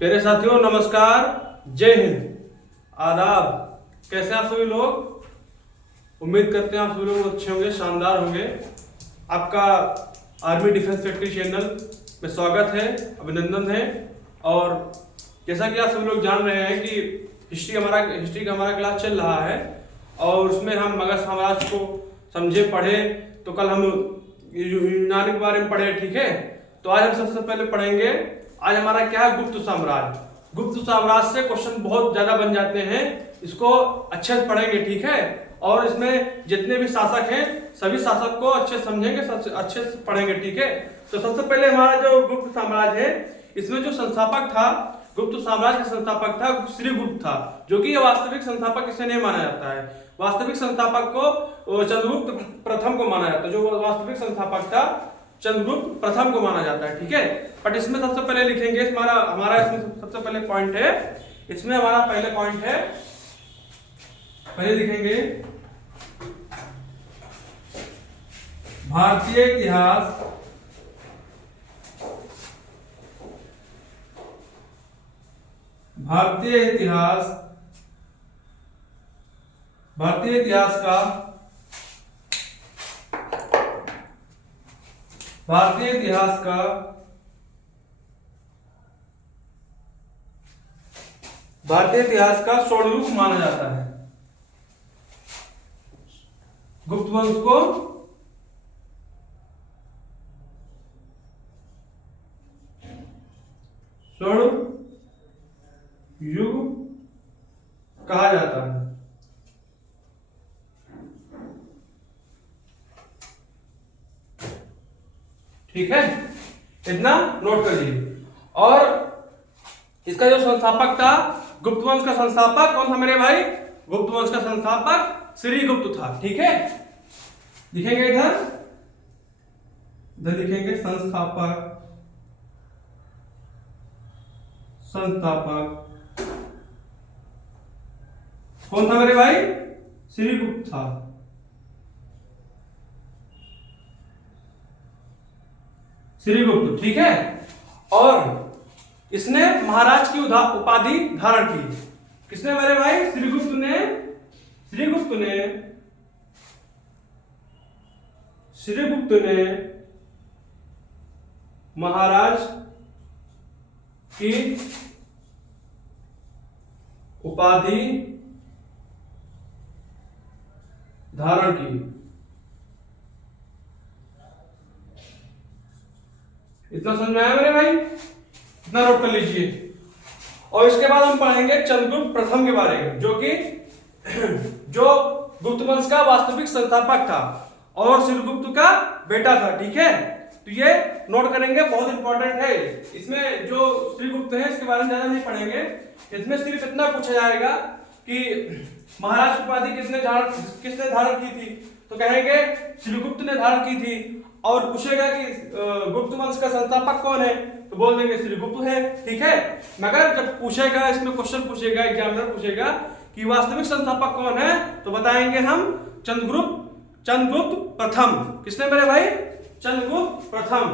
प्यारे साथियों नमस्कार, जय हिंद, आदाब। कैसे आप सभी लोग? उम्मीद करते हैं आप सभी लोग अच्छे होंगे, शानदार होंगे। आपका आर्मी डिफेंस फैक्ट्री चैनल में स्वागत है, अभिनंदन है। और जैसा कि आप सभी लोग जान रहे हैं कि हिस्ट्री का हमारा क्लास चल रहा है और उसमें हम मगध साम्राज्य को समझे, पढ़े। तो कल हम यूनानी के बारे में पढ़े, ठीक है। तो आज हम सबसे पहले पढ़ेंगे, आज हमारा क्या है, गुप्त साम्राज्य। गुप्त साम्राज्य से क्वेश्चन बहुत ज्यादा बन जाते हैं, इसको अच्छे से पढ़ेंगे, ठीक है। और इसमें जितने भी शासक हैं सभी शासक को अच्छे से समझेंगे, अच्छे से पढ़ेंगे, ठीक है। तो सबसे पहले हमारा जो गुप्त साम्राज्य है, इसमें जो संस्थापक था, गुप्त साम्राज्य का संस्थापक था श्रीगुप्त था, जो कि वास्तविक संस्थापक इसे नहीं माना जाता है। वास्तविक संस्थापक को चंद्रगुप्त प्रथम को माना जाता है। जो वास्तविक संस्थापक था चंद्रगुप्त प्रथम को माना जाता है, ठीक है। बट इसमें सबसे पहले लिखेंगे, हमारा इसमें सबसे पहले पॉइंट है, इसमें हमारा पहले पॉइंट है, पहले लिखेंगे भारतीय इतिहास भारतीय इतिहास का स्वर्णयुग माना जाता है। गुप्त वंश को स्वर्ण युग कहा जाता है, ठीक है। इतना नोट कर लीजिए। और इसका जो संस्थापक था, गुप्त वंश का संस्थापक कौन था मेरे भाई? गुप्त वंश का संस्थापक श्रीगुप्त था, ठीक है। लिखेंगे इधर लिखेंगे संस्थापक कौन था मेरे भाई? श्रीगुप्त था। श्रीगुप्त, ठीक है। और इसने महाराज की उपाधि धारण की। किसने मेरे भाई? श्रीगुप्त ने महाराज की उपाधि धारण की। इतना समझ में आया मेरे भाई? इतना नोट कर लीजिए। और इसके बाद हम पढ़ेंगे चंद्रगुप्त प्रथम के बारे में, जो कि जो गुप्त वंश का वास्तविक संस्थापक था और श्रीगुप्त का बेटा था, ठीक है। तो ये नोट करेंगे, बहुत इंपॉर्टेंट है। इसमें जो श्रीगुप्त है इसके बारे में ज्यादा नहीं पढ़ेंगे। इसमें सिर्फ इतना पूछा जाएगा कि महाराज की उपाधि किसने धारण की थी, तो कहेंगे श्रीगुप्त ने धारण की थी। और पूछेगा कि गुप्त वंश का संस्थापक कौन है, तो बोल देंगे श्रीगुप्त है, ठीक है। मगर जब पूछेगा, इसमें क्वेश्चन पूछेगा, एग्जामिनर पूछेगा कि वास्तविक संस्थापक कौन है, तो बताएंगे हम चंद्रगुप्त प्रथम। किसने मेरे भाई? चंद्रगुप्त प्रथम।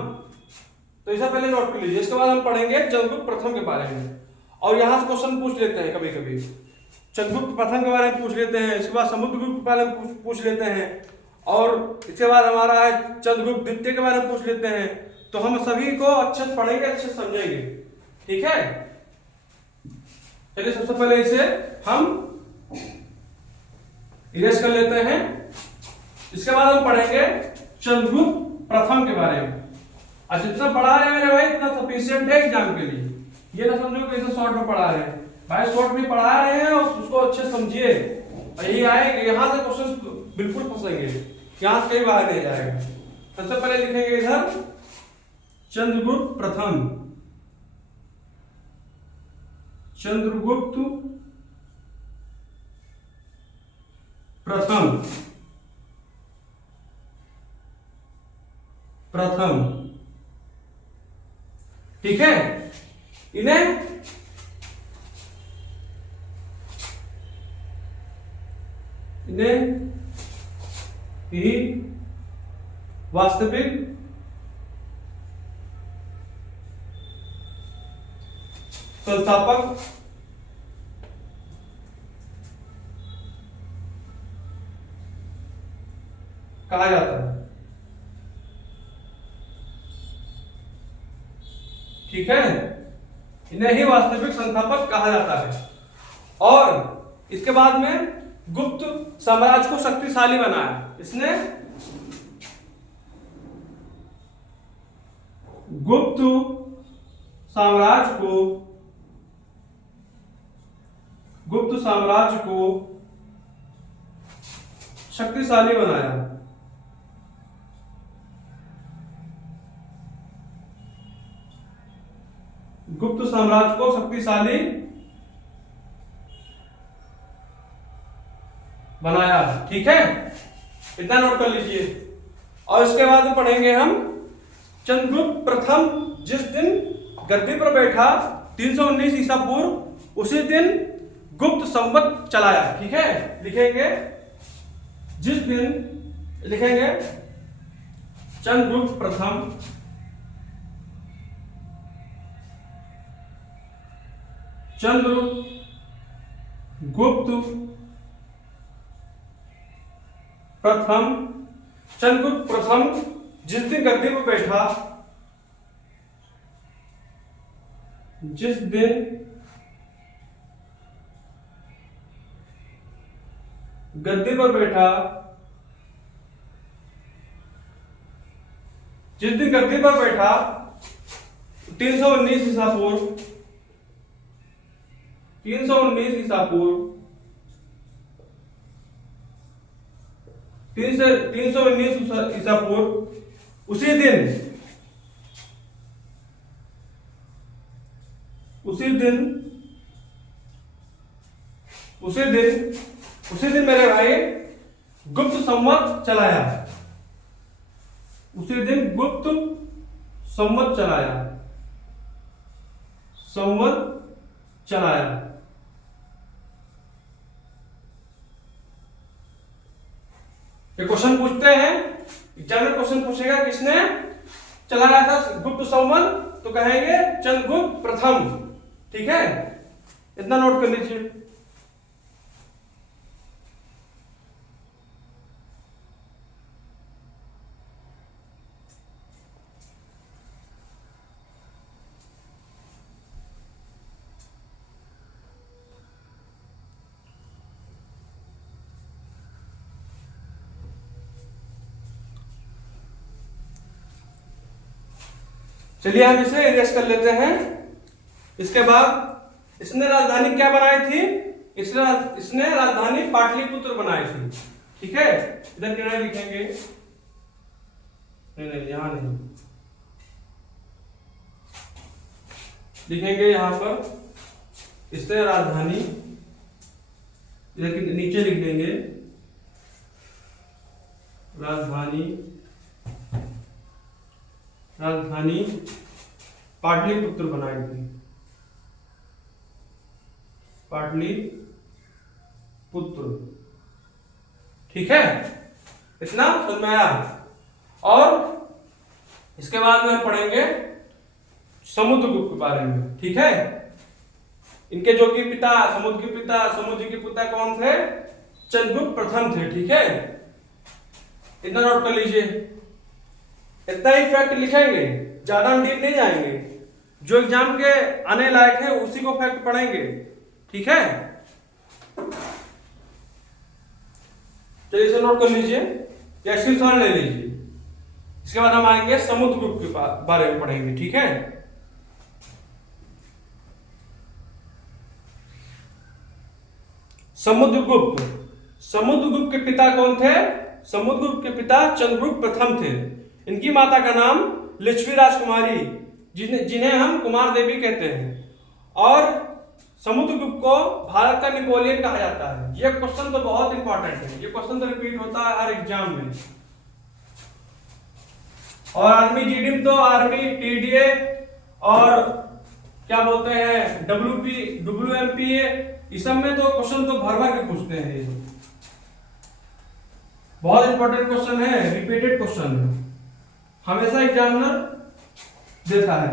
तो इसे पहले नोट कर लीजिए। इसके बाद हम पढ़ेंगे चंद्रगुप्त प्रथम के बारे में। और यहां से क्वेश्चन पूछ लेते हैं, कभी कभी चंद्रगुप्त प्रथम के बारे में पूछ लेते हैं, इसके बाद समुद्रगुप्त के बारे में पूछ लेते हैं, और इसके बाद हमारा है चंद्रगुप्त द्वितीय के बारे में पूछ लेते हैं। तो हम सभी को अच्छे से पढ़ेंगे, अच्छे से समझेंगे, ठीक है। चलिए सबसे पहले इसे हम इरेज कर लेते हैं। इसके बाद हम पढ़ेंगे चंद्रगुप्त प्रथम के बारे में। आज जितना पढ़ा रहे हैं मेरे भाई इतना सफिशिएंट है एग्जाम के लिए। ये ना समझो कि इसे शॉर्ट में पढ़ा रहे हैं, भाई शॉर्ट में पढ़ा रहे हैं और उसको अच्छे समझिए। यही आएगा, यहाँ से क्वेश्चन बिल्कुल फंसेंगे, यहाँ से कहीं बाहर नहीं जाएगा। सबसे पहले लिखेंगे इधर चंद्रगुप्त प्रथम। प्रथम, ठीक है। इन्हें ही वास्तविक संस्थापक कहा जाता है। ठीक है, इन्हें ही वास्तविक संस्थापक कहा जाता है। और इसके बाद में गुप्त साम्राज्य को शक्तिशाली बनाया। इसने गुप्त साम्राज्य को शक्तिशाली बनाया। गुप्त साम्राज्य को शक्तिशाली बनाया। ठीक है, इतना नोट कर लीजिए। और इसके बाद पढ़ेंगे हम चंद्रगुप्त प्रथम जिस दिन गद्दी पर बैठा 319 ईसा पूर्व, उसी दिन गुप्त संवत चलाया। ठीक है, लिखेंगे जिस दिन, लिखेंगे चंद्रगुप्त प्रथम चंद्रगुप्त प्रथम जिस दिन गद्दी पर बैठा, जिस दिन गद्दी पर बैठा, 319 ईसा पूर्व, 319 ईसा पूर्व, 319 ईसा पूर्व, उसी दिन मेरे भाई गुप्त संवत चलाया। उसी दिन गुप्त संवत चलाया। ये क्वेश्चन पूछते हैं, एग्जाम में क्वेश्चन पूछेगा किसने चलाया था गुप्त संवत, तो कहेंगे चंद्रगुप्त प्रथम। ठीक है, इतना नोट कर लीजिए। चलिए हम इसे इरेज कर लेते हैं। इसके बाद इसने राजधानी क्या बनाई थी? इसने राजधानी पाटलिपुत्र बनाई थी। ठीक है, इधर किनारे लिखेंगे, नहीं यहां नहीं लिखेंगे, यहां पर इसने राजधानी, इधर नीचे लिख देंगे राजधानी पाटलिपुत्र बनाई थी। पाटलिपुत्र। ठीक है, इतना समझ में आया। और इसके बाद में हम पढ़ेंगे समुद्रगुप्त के बारे में। ठीक है, इनके जो कि पिता समुद्र के पिता कौन थे? चंद्रगुप्त प्रथम थे। ठीक है, इतना नोट कर लीजिए। इतना ही फैक्ट लिखेंगे, ज्यादा हम डीप नहीं जाएंगे। जो एग्जाम के आने लायक है उसी को फैक्ट पढ़ेंगे। ठीक है, चलिए इसे नोट कर लीजिए या स्क्रीनशॉट ले लीजिए। इसके बाद हम आएंगे समुद्रगुप्त के बारे में पढ़ेंगे। ठीक है, समुद्रगुप्त के पिता कौन थे? समुद्रगुप्त के पिता चंद्रगुप्त प्रथम थे। इनकी माता का नाम लिच्छवी राजकुमारी, जिन्हें हम कुमार देवी कहते हैं। और समुद्रगुप्त को भारत का नेपोलियन कहा जाता है। ये क्वेश्चन तो बहुत इंपॉर्टेंट है, ये क्वेश्चन तो रिपीट होता है हर एग्जाम में। और आर्मी जीडी तो आर्मी टीडीए और क्या बोलते हैं WMPA, इस सब में तो क्वेश्चन तो भर भर के पूछते हैं। ये बहुत इंपॉर्टेंट क्वेश्चन है, रिपीटेड क्वेश्चन है, हमेशा एग्जामिनर देता है।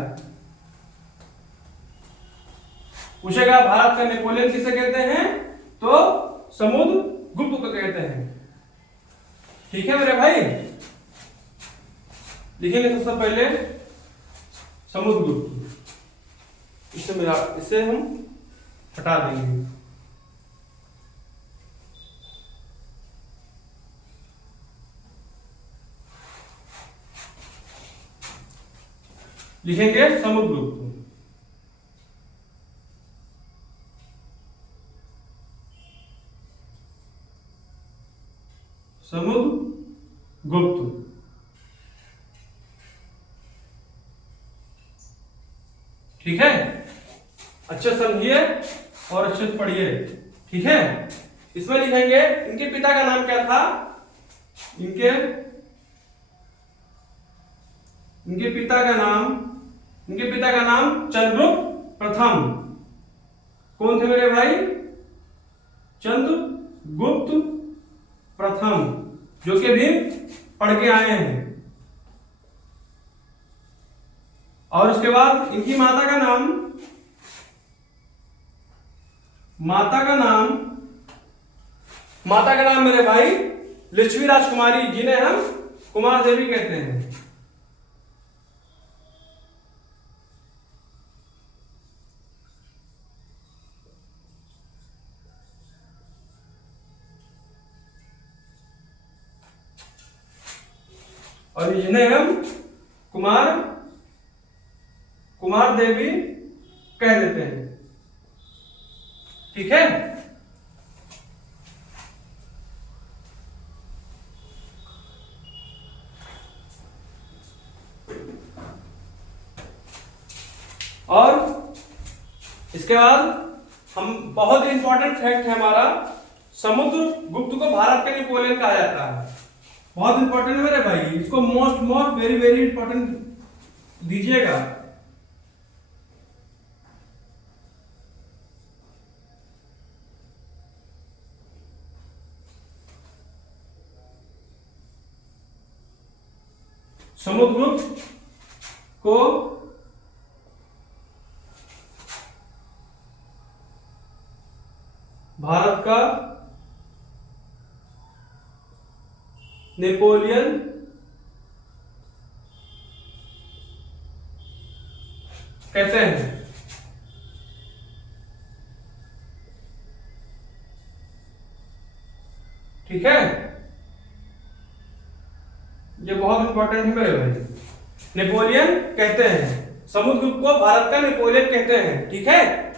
पूछेगा भारत का नेपोलियन किसे कहते हैं, तो समुद्रगुप्त को कहते हैं। ठीक है मेरे भाई, लिखेंगे सबसे पहले समुद्रगुप्त। इसे हम हटा देंगे। लिखेंगे समुद्रगुप्त। समुद्रगुप्त। ठीक है, अच्छे से समझिए और अच्छे से पढ़िए। ठीक है, इसमें लिखेंगे इनके पिता का नाम क्या था। इनके पिता का नाम चंद्रगुप्त प्रथम। कौन थे मेरे भाई, चंद्रगुप्त प्रथम, जो कि अभी पढ़ के आए हैं। और उसके बाद इनकी माता का नाम मेरे भाई लक्ष्मी राजकुमारी, जिन्हें हम कुमार देवी कहते हैं। और जिन्हें हम कुमार देवी कह देते हैं। ठीक है, और इसके बाद हम बहुत इंपॉर्टेंट फैक्ट है हमारा, समुद्रगुप्त को भारत का नेपोलियन कहा जाता है। बहुत इंपॉर्टेंट है मेरे भाई, इसको मोस्ट वेरी वेरी इंपॉर्टेंट दीजिएगा। समुद्रगुप्त को भारत का नेपोलियन कहते हैं। ठीक है, ये बहुत इंपॉर्टेंट है मेरे भाई। नेपोलियन कहते हैं, समुद्रगुप्त को भारत का नेपोलियन कहते हैं। ठीक है,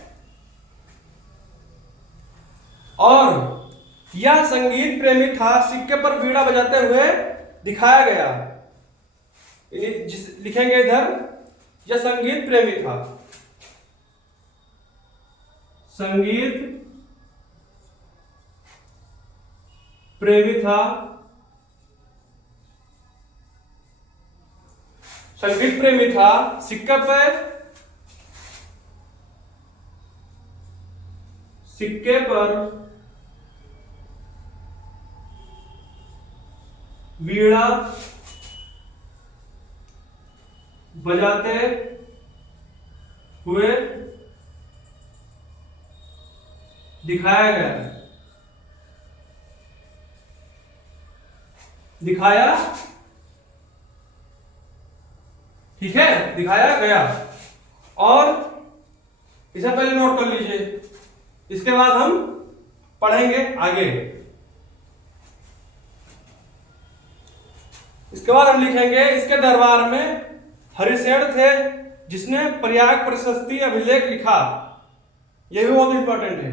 और यह संगीत प्रेमी था, सिक्के पर वीणा बजाते हुए दिखाया गया। लिखेंगे इधर, यह संगीत प्रेमी था, संगीत प्रेमी था, संगीत प्रेमी था, सिक्के पर वीणा बजाते हुए दिखाया ठीक है, दिखाया गया। और इसे पहले नोट कर लीजिए, इसके बाद हम पढ़ेंगे आगे। इसके बाद हम लिखेंगे, इसके दरबार में हरिसेन थे, जिसने प्रयाग प्रशस्ति अभिलेख लिखा। यह भी बहुत इंपॉर्टेंट है।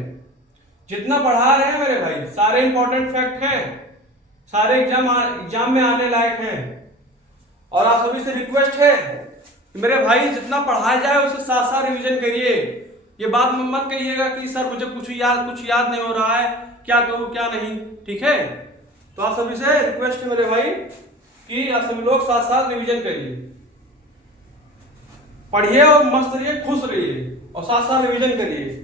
जितना पढ़ा रहे हैं मेरे भाई, सारे इंपॉर्टेंट फैक्ट हैं, सारे एग्जाम में आने लायक हैं। और आप सभी से रिक्वेस्ट है कि मेरे भाई जितना पढ़ाया जाए उसे साथ साथ रिविजन करिए। ये बात मत कहिएगा कि सर मुझे कुछ याद नहीं हो रहा है, क्या करूं क्या नहीं। ठीक है, तो आप सभी से रिक्वेस्ट है मेरे भाई कि आप सभी लोग साथ साथ रिविजन करिए, पढ़िए और मस्त रहिए, खुश रहिए और साथ साथ रिविजन करिए।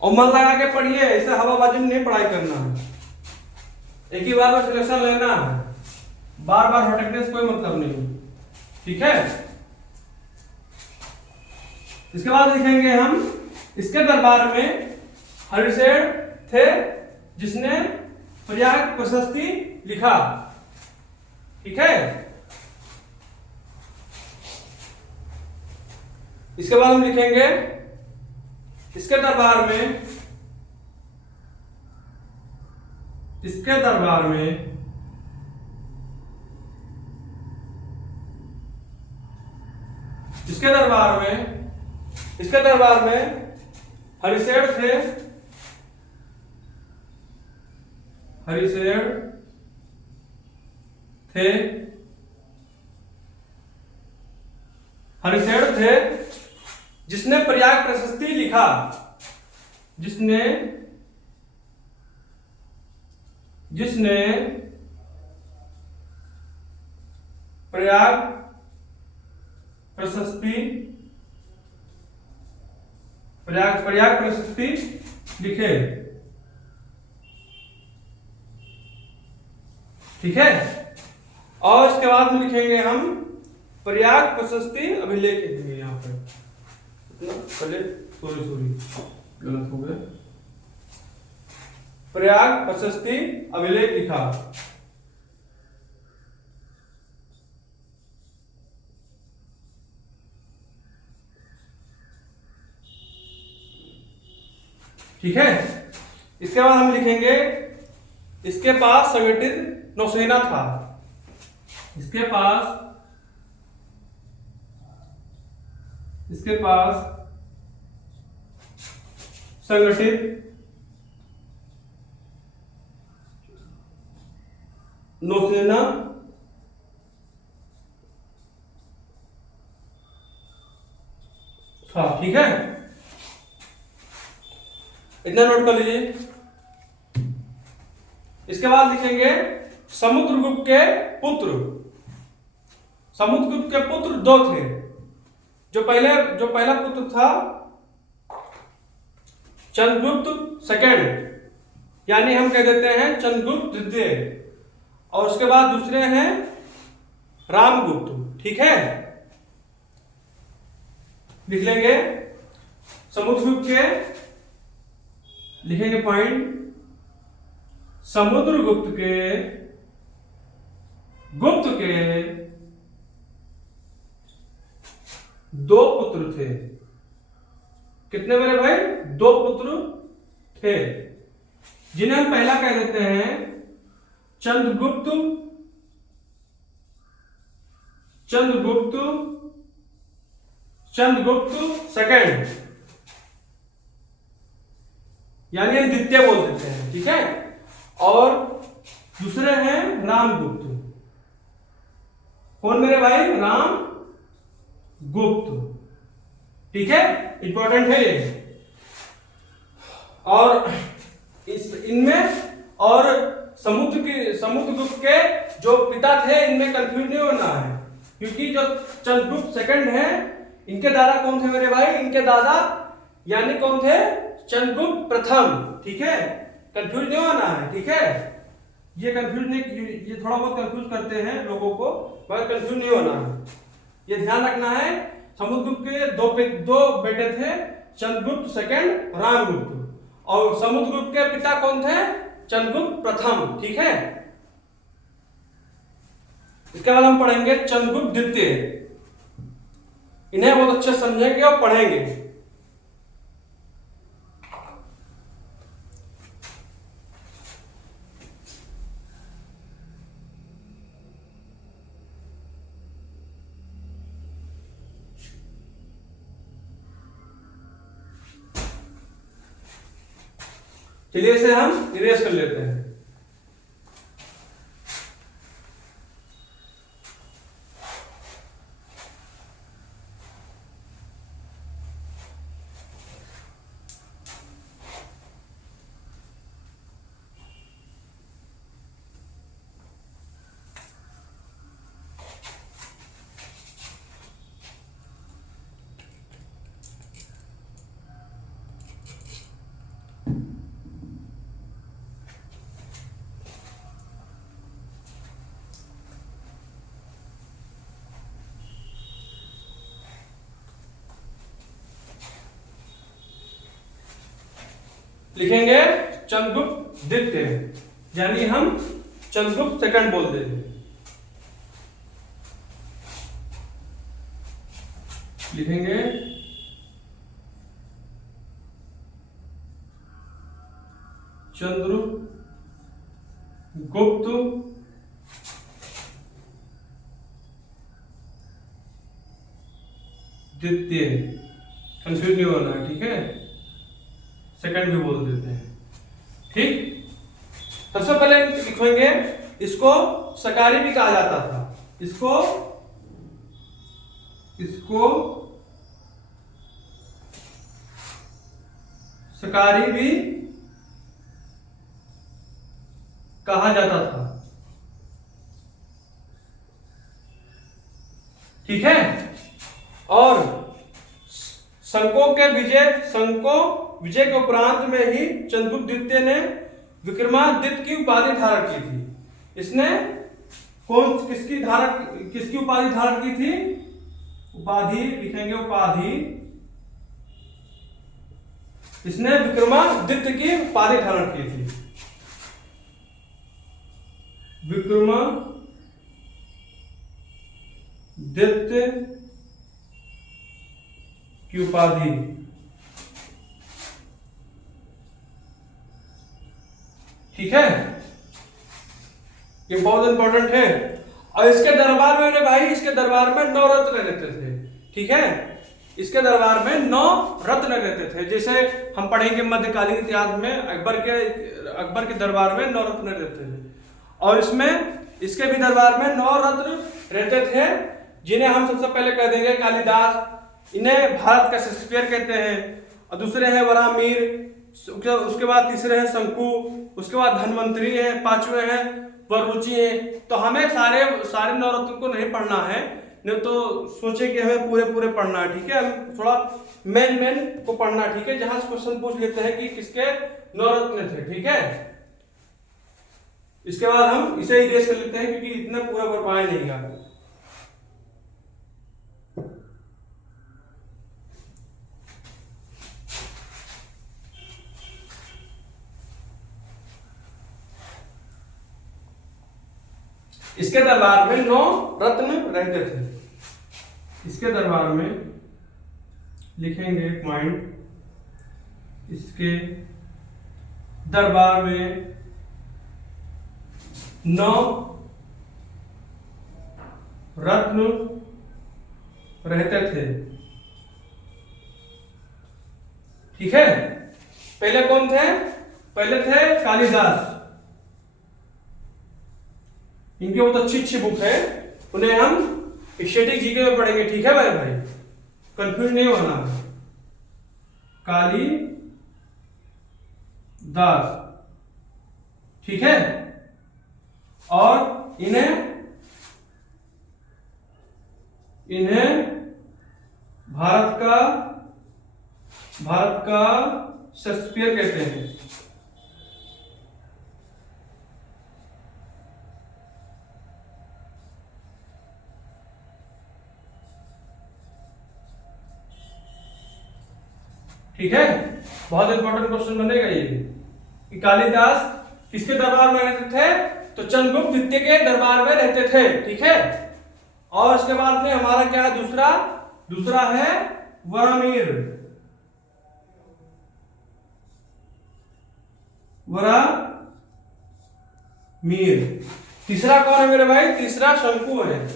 और मन लगा के पढ़िए, ऐसे हवाबाजी में नहीं पढ़ाई करना है, एक ही बार में सिलेक्शन लेना है। बार बार भटकने से कोई मतलब नहीं। ठीक है, इसके बाद लिखेंगे हम, इसके दरबार में हरिशेर थे जिसने प्रयाग प्रशस्ति लिखा। ठीक है, इसके बाद हम लिखेंगे इसके दरबार में, इसके दरबार में इसके दरबार में इसके दरबार में हरिशेर थे, हरिशेर थे हरिशेर थे जिसने प्रयाग प्रशस्ति लिखा, जिसने जिसने प्रयाग प्रशस्ति प्रयाग प्रशस्ति लिखे। ठीक है, और इसके बाद में लिखेंगे हम प्रयाग प्रशस्ति अभिलेख लिखेंगे यहाँ पर। पहले सॉरी गलत हो गया, प्रयाग प्रशस्ति अभिलेख लिखा। ठीक है, इसके बाद हम लिखेंगे इसके पास संगठित नौसेना था, इसके पास संगठित नौसेना था। ठीक है, इतना नोट कर लीजिए। इसके बाद लिखेंगे समुद्रगुप्त के पुत्र, समुद्रगुप्त के पुत्र दो थे। जो पहला पुत्र था चंद्रगुप्त सेकंड, यानी हम कह देते हैं चंद्रगुप्त द्वितीय, और उसके बाद दूसरे हैं रामगुप्त। ठीक है, लिख लेंगे समुद्रगुप्त के, लिखेंगे पॉइंट, समुद्रगुप्त के दो पुत्र थे। कितने मेरे भाई? दो पुत्र थे, जिन्हें हम पहला कह देते हैं चंद्रगुप्त सेकंड, यानी हम द्वितीय बोल देते हैं। ठीक है, और दूसरे हैं रामगुप्त। कौन मेरे भाई? राम गुप्त। ठीक है, इंपॉर्टेंट है ये। और इनमें और समुद्रगुप्त के जो पिता थे, इनमें कंफ्यूज नहीं होना है, क्योंकि जो चंद्रगुप्त सेकंड है, इनके दादा कौन थे मेरे भाई? इनके दादा यानी कौन थे? चंद्रगुप्त प्रथम। ठीक है, कंफ्यूज नहीं होना है। ठीक है, ये कंफ्यूज नहीं, ये थोड़ा बहुत कंफ्यूज करते हैं लोगों को, मगर कंफ्यूज नहीं होना है, ये ध्यान रखना है। समुद्रगुप्त के दो बेटे थे, चंद्रगुप्त सेकंड, रामगुप्त, और समुद्रगुप्त के पिता कौन थे? चंद्रगुप्त प्रथम। ठीक है, इसके बाद हम पढ़ेंगे चंद्रगुप्त द्वितीय। इन्हें बहुत अच्छे समझेंगे और पढ़ेंगे। चलिए इसे हम इरेज कर लेते हैं। लिखेंगे चंद्रगुप्त द्वितीय, यानी हम चंद्रगुप्त सेकंड बोल देंगे। लिखेंगे चंद्रगुप्त द्वितीय, कंफ्यूज नहीं होना, ठीक है, सेकंड भी बोल देते हैं। ठीक, सबसे पहले लिखेंगे इसको सकारी भी कहा जाता था, इसको सकारी भी कहा जाता था। ठीक है, और शंको विजय के उपरांत में ही चंद्रगुप्त द्वितीय ने विक्रमादित्य की उपाधि धारण की थी। इसने किसकी उपाधि धारण की थी? उपाधि लिखेंगे, उपाधि, इसने विक्रमादित्य की उपाधि धारण की थी। विक्रमादित्य की उपाधि, ठीक है, ये बहुत इंपॉर्टेंट है। और इसके दरबार में भाई, इसके दरबार में 9 रत्न रहते थे। ठीक है, इसके दरबार में 9 रत्न रहते थे। जैसे हम पढ़ेंगे मध्यकालीन इतिहास में अकबर के दरबार में 9 रत्न रहते थे, और इसके भी दरबार में 9 रत्न रहते थे, जिन्हें हम सबसे पहले कह देंगे कालिदास, इन्हें भारत का शेक्सपियर कहते हैं, और दूसरे हैं वराहमिहिर, उसके बाद तीसरे हैं शंकु, उसके बाद धन्वंतरी है, पांचवे हैं वररुचि है। तो हमें सारे 9 रत्न को नहीं पढ़ना है, नहीं तो सोचे कि हमें पूरे पढ़ना है। ठीक है, हम थोड़ा मेन को पढ़ना, ठीक है, जहां से क्वेश्चन पूछ लेते हैं कि किसके 9 रत्न थे। ठीक है, इसके बाद हम इसे इरेज कर लेते हैं, क्योंकि इतना पूरा कर पाए नहीं गा। इसके दरबार में 9 रत्न रहते थे। इसके दरबार में लिखेंगे पॉइंट, इसके दरबार में 9 रत्न रहते थे। ठीक है, पहले कौन थे? पहले थे कालिदास, इनकी बहुत अच्छी बुक है, उन्हें हम स्टैटिक जीके में पढ़ेंगे। ठीक है भाई, कंफ्यूज नहीं होना। कालिदास, ठीक है, और इन्हें भारत का शेक्सपियर कहते हैं। ठीक है, बहुत इंपॉर्टेंट क्वेश्चन बनेगा ये कि कालिदास किसके दरबार में रहते थे? तो चंद्रगुप्त द्वितीय के दरबार में रहते थे। ठीक है, और इसके बाद में हमारा क्या है? दूसरा है वराहमिहिर। तीसरा कौन है मेरे भाई? तीसरा शंकु है।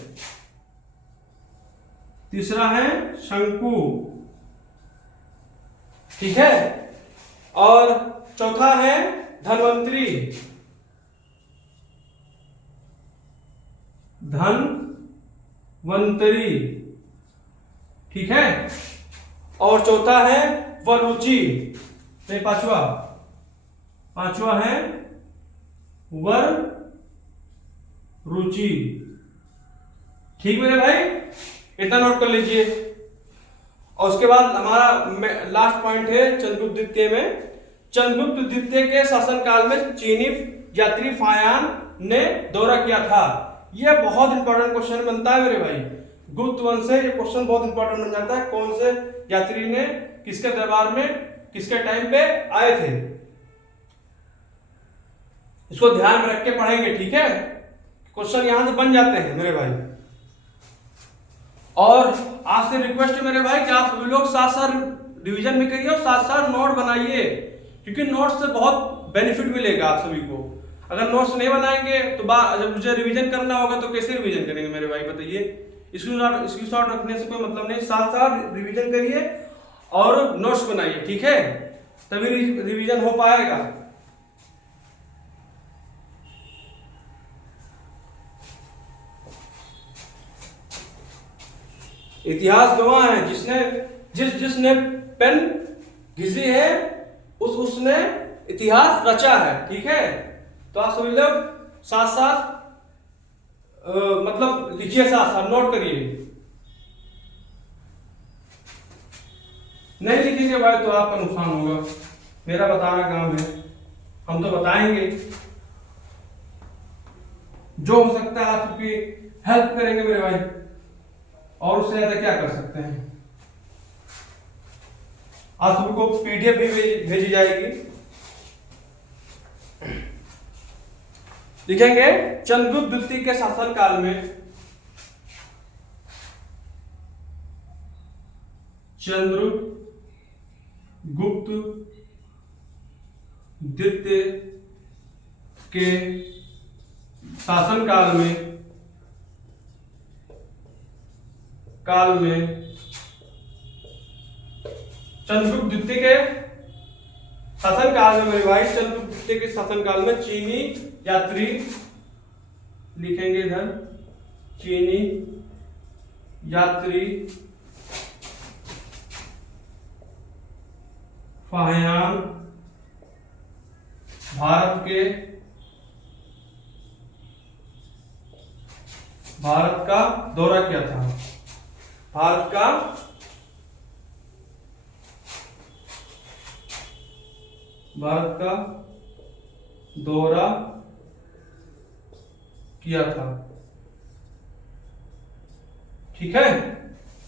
तीसरा है शंकु, ठीक है, और चौथा है धन्वंतरी। ठीक है, और चौथा है वररुचि, नहीं पांचवा है वररुचि। ठीक मेरे भाई, इतना नोट कर लीजिए। और उसके बाद हमारा लास्ट पॉइंट है चंद्रगुप्त द्वितीय में। चंद्रगुप्त द्वितीय के शासनकाल में चीनी यात्री फायान ने दौरा किया था। यह बहुत इंपॉर्टेंट क्वेश्चन बनता है मेरे भाई, गुप्त वंश से ये क्वेश्चन बहुत इंपॉर्टेंट बन जाता है। कौन से यात्री ने किसके दरबार में किसके टाइम पे आए थे? इसको ध्यान में रख के पढ़ेंगे, ठीक है। क्वेश्चन यहां से बन जाते हैं मेरे भाई। और आपसे रिक्वेस्ट है मेरे भाई कि आप सभी लोग साथ साथ रिवीजन भी करिए और साथ साथ नोट बनाइए, क्योंकि नोट से बहुत बेनिफिट मिलेगा आप सभी को। अगर नोट्स नहीं बनाएंगे तो जब मुझे रिवीजन करना होगा तो कैसे रिवीजन करेंगे मेरे भाई, बताइए। स्क्रीनशॉट रखने से कोई मतलब नहीं, साथ साथ रिवीजन करिए और नोट्स बनाइए, ठीक है, तभी रिवीजन हो पाएगा। इतिहास गवाह है, जिसने पेन घिसी है उसने इतिहास रचा है, ठीक है। तो आप सभी लोग साथ साथ मतलब लिखिए, साथ साथ नोट करिए। नहीं लिखेंगे भाई तो आपका नुकसान होगा, मेरा बताना काम है, हम तो बताएंगे, जो हो सकता है आपकी हेल्प करेंगे मेरे भाई, और उससे ज्यादा क्या कर सकते हैं। आप सभी को पीडीएफ भी भेजी जाएगी। लिखेंगे चंद्रगुप्त द्वितीय के शासन काल में, चंद्रगुप्त द्वितीय के शासन काल में चंद्रगुप्त द्वितीय के शासन काल में मेरे भाई, चंद्रगुप्त द्वितीय के शासन काल में चीनी यात्री, लिखेंगे इधर चीनी यात्री फाहियान भारत का दौरा किया था। भारत का दौरा किया था, ठीक है।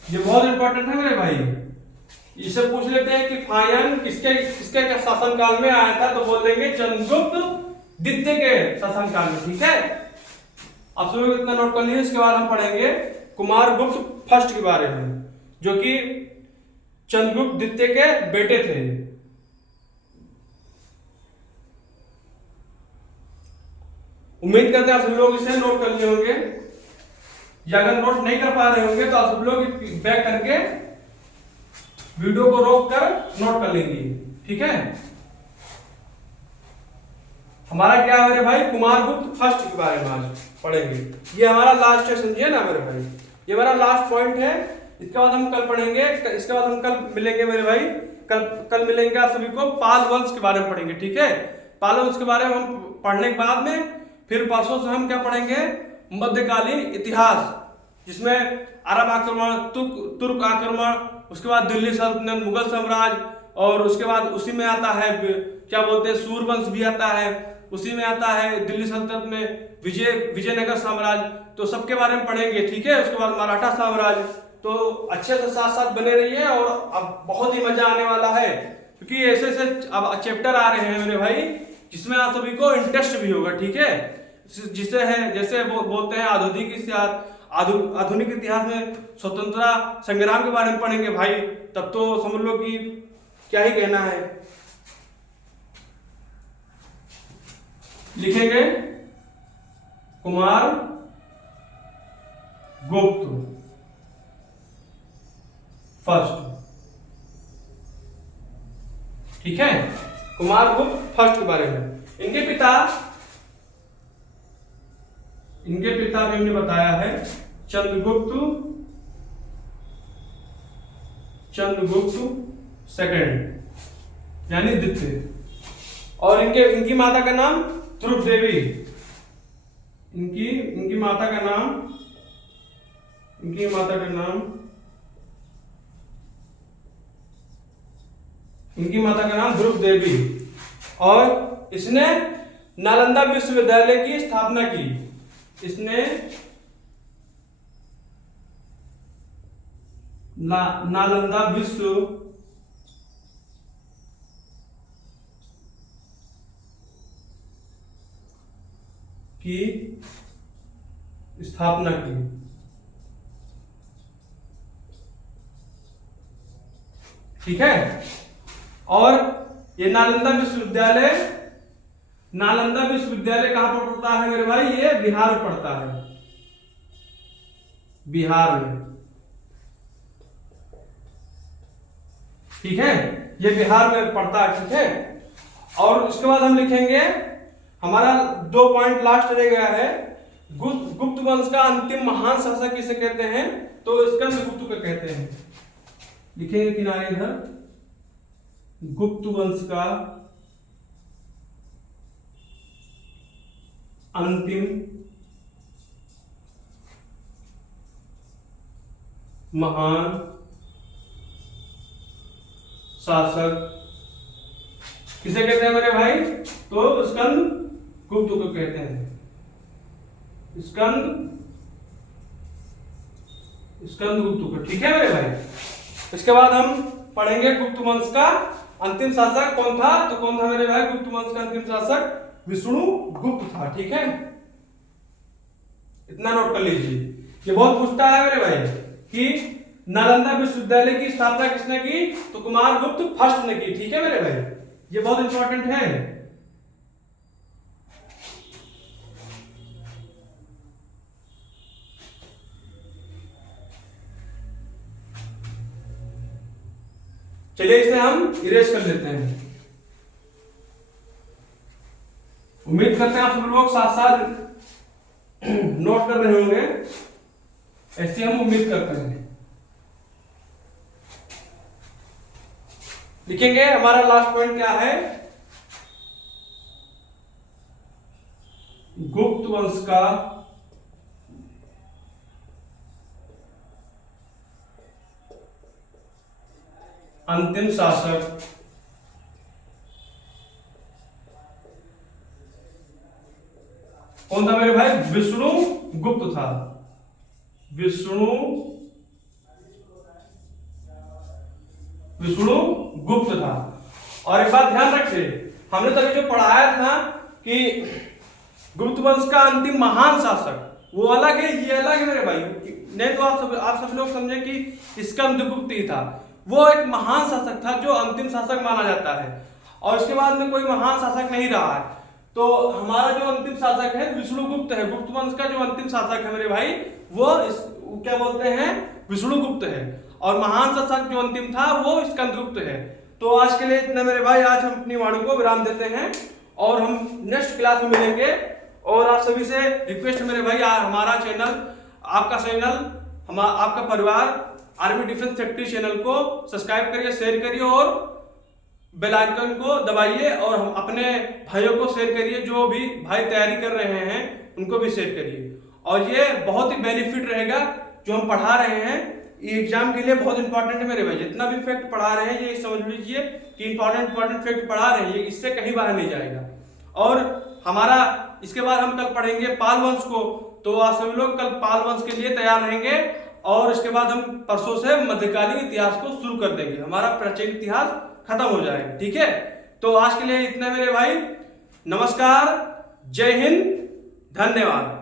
ये बहुत इंपॉर्टेंट है मेरे भाई। इसे पूछ लेते हैं कि फाहियान किसके शासन काल में आया था, तो बोल देंगे चंद्रगुप्त द्वितीय के शासन काल में, ठीक है। आप सभी इतना नोट कर लीजिए। इसके बाद हम पढ़ेंगे कुमारगुप्त फर्स्ट के बारे में, जो कि चंद्रगुप्त द्वितीय के बेटे थे। उम्मीद करते हैं आप सभी लोग इसे नोट कर लिए होंगे, या अगर नोट नहीं कर पा रहे होंगे तो आप सभी लोग बैक करके वीडियो को रोक कर नोट कर लेंगे, ठीक है। हमारा क्या है मेरे भाई, कुमारगुप्त फर्स्ट के बारे में आज पढ़ेंगे। ये हमारा लास्ट है, समझिए ना मेरे भाई, ये हमारा लास्ट पॉइंट है। इसके बाद हम कल पढ़ेंगे, इसके बाद हम कल मिलेंगे मेरे भाई, कल मिलेंगे आप सभी को पाल वंश के बारे में पढ़ेंगे, ठीक है। पाल वंश के बारे में हम पढ़ने के बाद में फिर परसों से हम क्या पढ़ेंगे, मध्यकालीन इतिहास, जिसमें अरब आक्रमण, तुर्क आक्रमण, उसके बाद दिल्ली सल्तनत, मुगल साम्राज्य, और उसके बाद उसी में आता है क्या बोलते हैं सूर्यवंश भी आता है, उसी में आता है दिल्ली सल्तनत में विजयनगर साम्राज्य, तो सबके बारे में पढ़ेंगे, ठीक है। उसके बाद मराठा साम्राज्य। तो अच्छे से साथ साथ बने रहिए, और अब बहुत ही मजा आने वाला है, क्योंकि ऐसे ऐसे अब चैप्टर आ रहे हैं मेरे भाई, जिसमें आप सभी को इंटरेस्ट भी होगा, ठीक है। जिसे है जैसे बोलते हैं आधुनिक इतिहास में स्वतंत्रता संग्राम के बारे में पढ़ेंगे भाई, तब तो समझ लो कि क्या ही कहना है। लिखेंगे कुमारगुप्त फर्स्ट, ठीक है। कुमारगुप्त फर्स्ट के बारे में इनके पिता भी हमने बताया है, चंद्रगुप्त सेकंड यानी द्वितीय, और इनकी माता का नाम ध्रुव देवी। इनकी माता का नाम ध्रुव देवी, और इसने नालंदा विश्वविद्यालय की स्थापना की। इसने नालंदा की स्थापना की। ठीक है। और ये नालंदा विश्वविद्यालय कहां पर पड़ता है मेरे भाई? ये बिहार में पड़ता है, बिहार में। ठीक है, ये बिहार में पड़ता है। ठीक है, और उसके बाद हम लिखेंगे, हमारा 2 पॉइंट लास्ट रह गया है। गुप्त वंश का अंतिम महान शासक किसे कहते हैं? तो स्कंदगुप्त को कहते हैं। लिखेंगे किनारे इधर, गुप्त वंश का अंतिम महान शासक किसे कहते हैं मेरे भाई? तो स्कंदगुप्त को कहते हैं। स्कंदगुप्त को। ठीक है मेरे भाई। इसके बाद हम पढ़ेंगे गुप्त वंश का अंतिम शासक कौन था? तो कौन था मेरे भाई? गुप्त वंश का अंतिम शासक विष्णुगुप्त था। ठीक है, इतना नोट कर लीजिए। ये बहुत पूछता है मेरे भाई कि नालंदा विश्वविद्यालय की स्थापना किसने की? तो कुमारगुप्त फर्स्ट ने की। ठीक है मेरे भाई, ये बहुत इंपॉर्टेंट है। चलिए इसे हम इरेज कर लेते हैं। उम्मीद करते हैं आप सब लोग साथ साथ नोट कर रहे होंगे, ऐसे हम उम्मीद करते हैं। लिखेंगे, हमारा लास्ट पॉइंट क्या है? गुप्त वंश का अंतिम शासक कौन था मेरे भाई? विष्णुगुप्त था। विष्णुगुप्त था। और एक बात ध्यान रखिए, हमने तभी जो पढ़ाया था कि गुप्त वंश का अंतिम महान शासक वो अलग है, ये अलग है मेरे भाई। नहीं तो आप सब लोग समझे कि स्कंदगुप्त ही था। वो एक महान शासक था जो अंतिम शासक माना जाता है, और उसके बाद में कोई महान शासक नहीं रहा है। तो हमारा जो अंतिम शासक है विष्णुगुप्त है। गुप्त वंश का जो अंतिम शासक है मेरे भाई वो क्या बोलते हैं? विष्णुगुप्त है। और महान शासक जो अंतिम था वो स्कंदगुप्त है। तो आज के लिए इतना मेरे भाई। आज हम अपनी वाणी को विराम देते हैं और हम नेक्स्ट क्लास में मिलेंगे। और आप सभी से रिक्वेस्ट मेरे भाई, हमारा चैनल, आपका चैनल, आपका परिवार आर्मी डिफेंस सेक्रेटरी चैनल को सब्सक्राइब करिए, शेयर करिए और बेल आइकन को दबाइए, और हम अपने भाइयों को शेयर करिए। जो भी भाई तैयारी कर रहे हैं उनको भी शेयर करिए। और ये बहुत ही बेनिफिट रहेगा जो हम पढ़ा रहे हैं, एग्जाम के लिए बहुत इंपॉर्टेंट है मेरे भाई। जितना भी फैक्ट पढ़ा रहे हैं ये समझ लीजिए कि इंपॉर्टेंट फैक्ट पढ़ा रहे हैं, ये इससे कहीं बाहर नहीं जाएगा। और हमारा इसके बाद हम कल पढ़ेंगे पाल वंश को। तो आप सभी लोग कल पाल वंश के लिए तैयार रहेंगे। और इसके बाद हम परसों से मध्यकालीन इतिहास को शुरू कर देंगे। हमारा प्राचीन इतिहास खत्म हो जाएगा। ठीक है, तो आज के लिए इतना मेरे भाई। नमस्कार, जय हिंद, धन्यवाद।